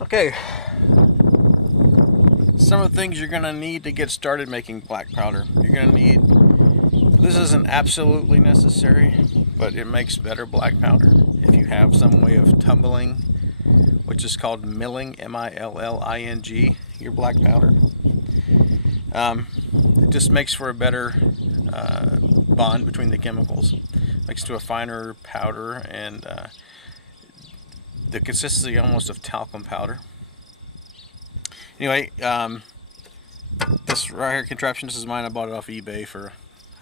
Okay, some of the things you're going to need to get started making black powder. You're going to need, this isn't absolutely necessary, but it makes better black powder if you have some way of tumbling, which is called milling, M-I-L-L-I-N-G, your black powder. It just makes for a better bond between the chemicals. Makes to a finer powder, and the consistency almost of talcum powder. Anyway, this right here contraption, this is mine. I bought it off eBay for,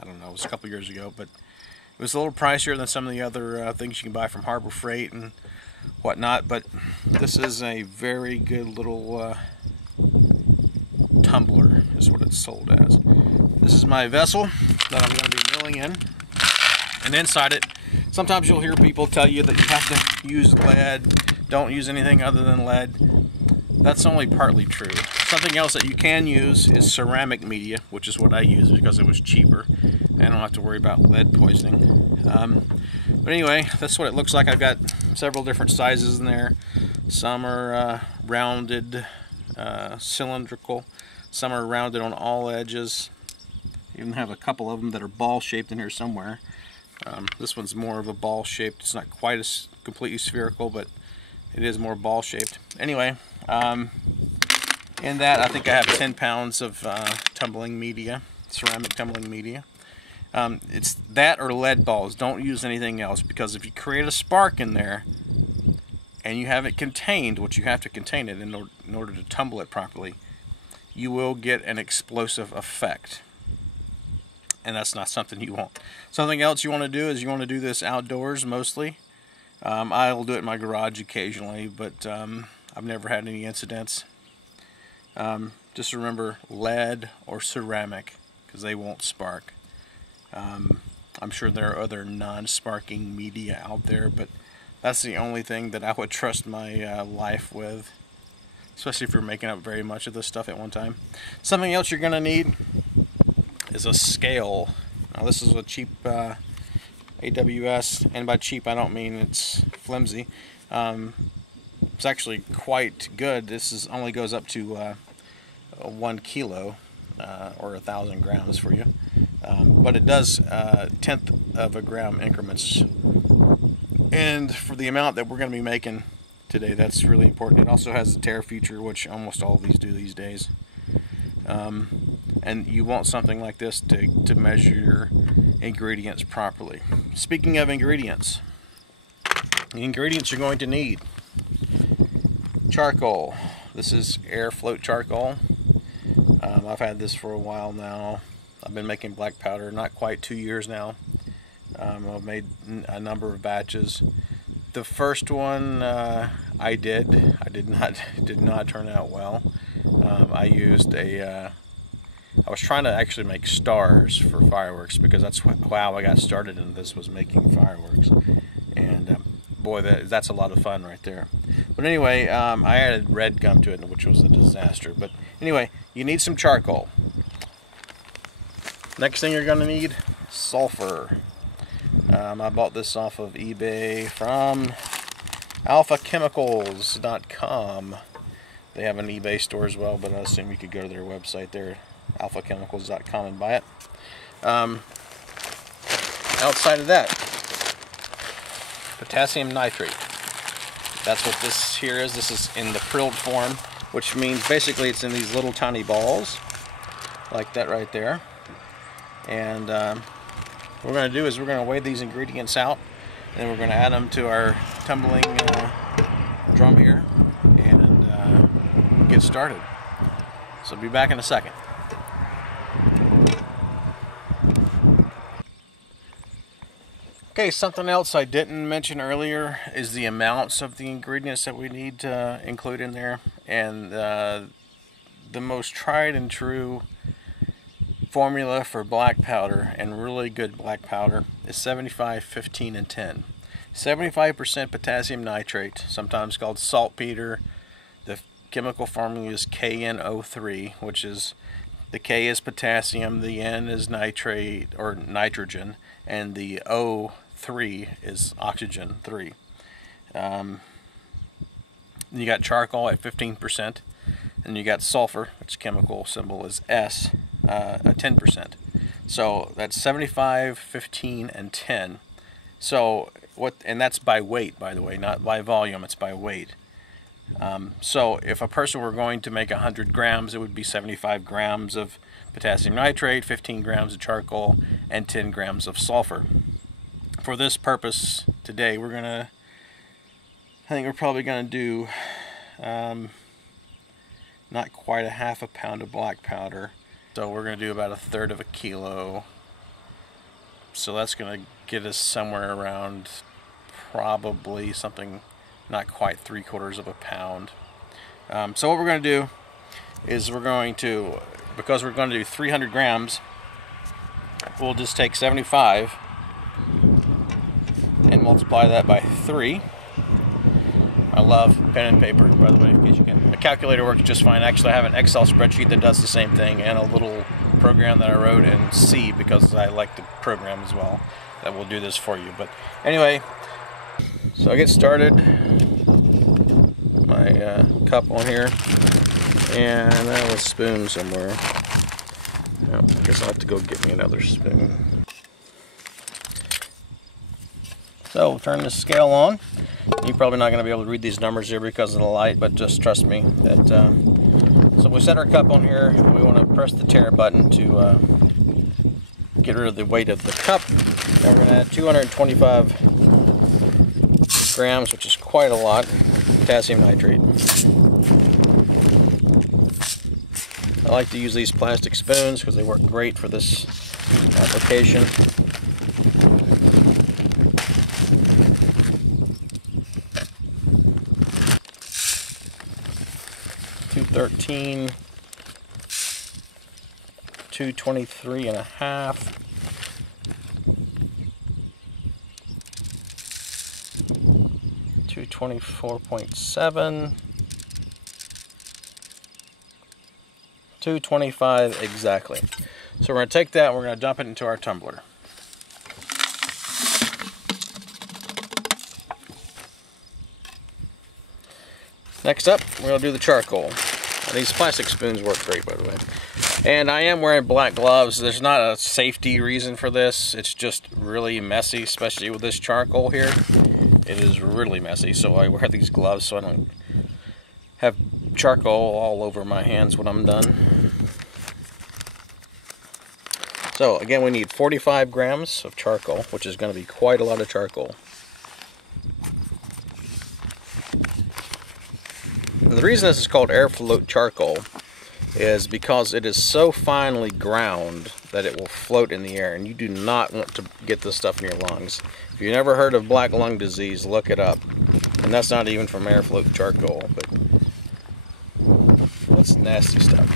I don't know, it was a couple years ago, but it was a little pricier than some of the other things you can buy from Harbor Freight and whatnot. But this is a very good little tumbler, is what it's sold as. This is my vessel that I'm going to be milling in, and inside it, sometimes you'll hear people tell you that you have to use lead, don't use anything other than lead. That's only partly true. Something else that you can use is ceramic media, which is what I use because it was cheaper. I don't have to worry about lead poisoning. But anyway, that's what it looks like. I've got several different sizes in there. Some are rounded, cylindrical. Some are rounded on all edges. Even have a couple of them that are ball shaped in here somewhere. This one's more of a ball shaped. It's not quite as completely spherical, but it is more ball shaped. Anyway, in that I think I have 10 pounds of tumbling media, ceramic tumbling media. It's that or lead balls. Don't use anything else, because if you create a spark in there and you have it contained, which you have to contain it in order to tumble it properly, you will get an explosive effect. And that's not something you want. Something else you want to do is you want to do this outdoors mostly. I'll do it in my garage occasionally, but I've never had any incidents. Just remember lead or ceramic, because they won't spark. I'm sure there are other non-sparking media out there, but that's the only thing that I would trust my life with, especially if you're making up very much of this stuff at one time. Something else you're going to need is a scale. Now this is a cheap AWS, and by cheap I don't mean it's flimsy. It's actually quite good. This only goes up to 1 kilo or 1,000 grams for you, but it does 1/10 of a gram increments, and for the amount that we're going to be making today, that's really important. It also has a tare feature, which almost all of these do these days. And you want something like this to measure your ingredients properly. Speaking of ingredients, the ingredients you're going to need: charcoal. This is air float charcoal. I've had this for a while now. I've been making black powder not quite 2 years now. I've made a number of batches. The first one I did not turn out well. I was trying to actually make stars for fireworks, because that's how I got started in this, was making fireworks. And boy, that's a lot of fun right there. But anyway, I added red gum to it, which was a disaster. But anyway, you need some charcoal. Next thing you're going to need, sulfur. I bought this off of eBay from alphachemicals.com. They have an eBay store as well, but I assume you could go to their website there, alphachemicals.com, and buy it. Outside of that, potassium nitrate. That's what this here is. This is in the prilled form, which means basically it's in these little tiny balls, like that right there. And what we're going to do is we're going to weigh these ingredients out, and then we're going to add them to our tumbling drum here, and get started. So I'll be back in a second. Okay, something else I didn't mention earlier is the amounts of the ingredients that we need to include in there. And the most tried and true formula for black powder, and really good black powder, is 75, 15, and 10. 75% potassium nitrate, sometimes called saltpeter. The chemical formula is KNO3, which is, the K is potassium, the N is nitrate or nitrogen, and the O3 is oxygen 3. You got charcoal at 15%, and you got sulfur, which chemical symbol is S, at 10%. So that's 75, 15, and 10. So and that's by weight, by the way, not by volume, it's by weight. So if a person were going to make 100 grams, it would be 75 grams of potassium nitrate, 15 grams of charcoal, and 10 grams of sulfur. For this purpose today, I think we're probably going to do not quite a half a pound of black powder. So we're going to do about 1/3 of a kilo. So that's going to get us somewhere around probably something not quite 3/4 of a pound. So what we're going to do is because we're going to do 300 grams, we'll just take 75 and multiply that by 3. I love pen and paper, by the way, in case you can. A calculator works just fine. Actually, I have an Excel spreadsheet that does the same thing, and a little program that I wrote in C, because I like to program as well, that will do this for you. But anyway, so I get started. My cup on here, and I have a spoon somewhere. I guess I'll have to go get me another spoon. So we'll turn this scale on. You're probably not going to be able to read these numbers here because of the light, but just trust me that. So we set our cup on here. We want to press the tare button to get rid of the weight of the cup. Now we're going to add 225 grams, which is quite a lot, potassium nitrate. I like to use these plastic spoons because they work great for this application. $213, $223.5, $224.7, $225 exactly. So we're going to take that and we're going to dump it into our tumbler. Next up, we're going to do the charcoal. These plastic spoons work great, by the way. And I am wearing black gloves. There's not a safety reason for this. It's just really messy, especially with this charcoal here. It is really messy, so I wear these gloves so I don't have charcoal all over my hands when I'm done. So again, we need 45 grams of charcoal, which is going to be quite a lot of charcoal. And the reason this is called air float charcoal is because it is so finely ground that it will float in the air, and you do not want to get this stuff in your lungs. If you've never heard of black lung disease, look it up. And that's not even from air float charcoal, but that's nasty stuff.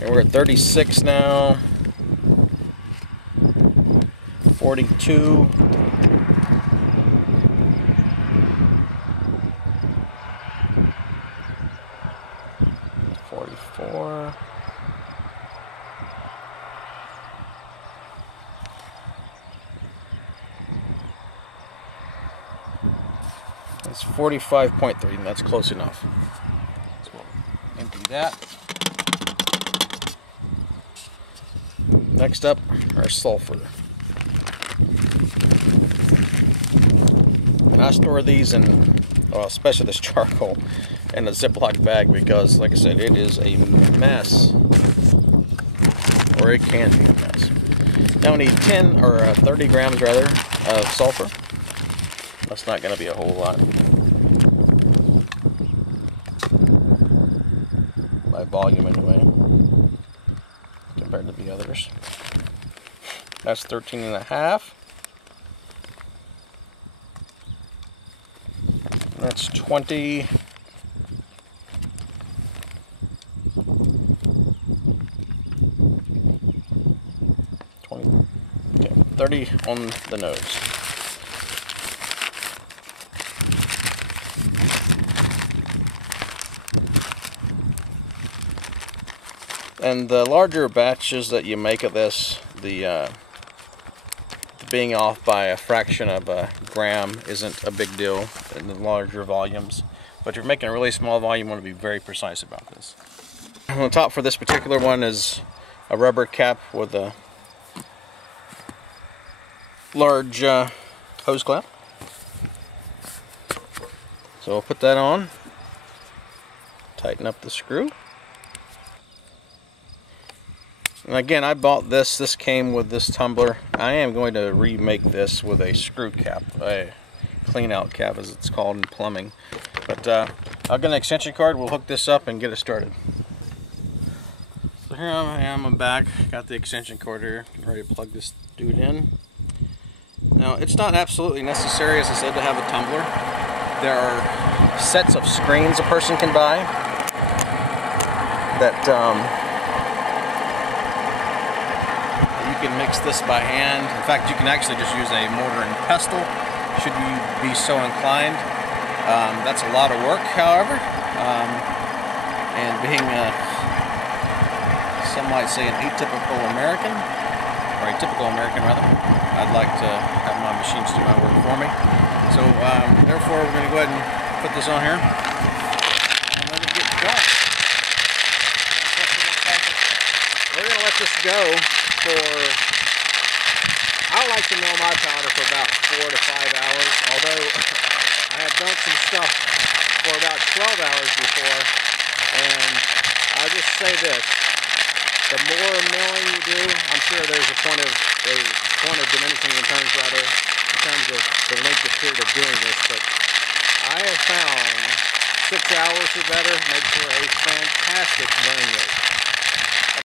And we're at 36 now. 42. 44. That's 45.3, and that's close enough. So we'll empty that. Next up, our sulfur. And I store these in, well, especially this charcoal, in a Ziploc bag because, like I said, it is a mess, or it can be a mess. Now we need 10 or 30 grams rather of sulfur. That's not going to be a whole lot by volume anyway, compared to the others. That's 13.5. That's 20. 30 on the nose. And the larger batches that you make of this, the being off by a fraction of a gram isn't a big deal in the larger volumes. But if you're making a really small volume, you want to be very precise about this. On the top for this particular one is a rubber cap with a large hose clamp. So I'll put that on, tighten up the screw. And again, I bought this. This came with this tumbler. I am going to remake this with a screw cap, a clean out cap as it's called in plumbing. But I'll get an extension cord, we'll hook this up and get it started. So here I am, I'm back, got the extension cord here, ready to plug this dude in. Now it's not absolutely necessary, as I said, to have a tumbler. There are sets of screens a person can buy that you can mix this by hand. In fact, you can actually just use a mortar and pestle should you be so inclined. That's a lot of work, however, and being some might say an atypical American, or a typical American rather, I'd like to have my machines do my work for me. So therefore we're going to go ahead and put this on here and let it get going. We're going to let this go for, I like to mill my powder for about 4 to 5 hours, although I have done some stuff for about 12 hours before, and I'll just say this, the more milling you do, I'm sure there's a point of diminishing returns rather, in terms of the length of period of doing this, but I have found 6 hours or better makes for a fantastic burn rate.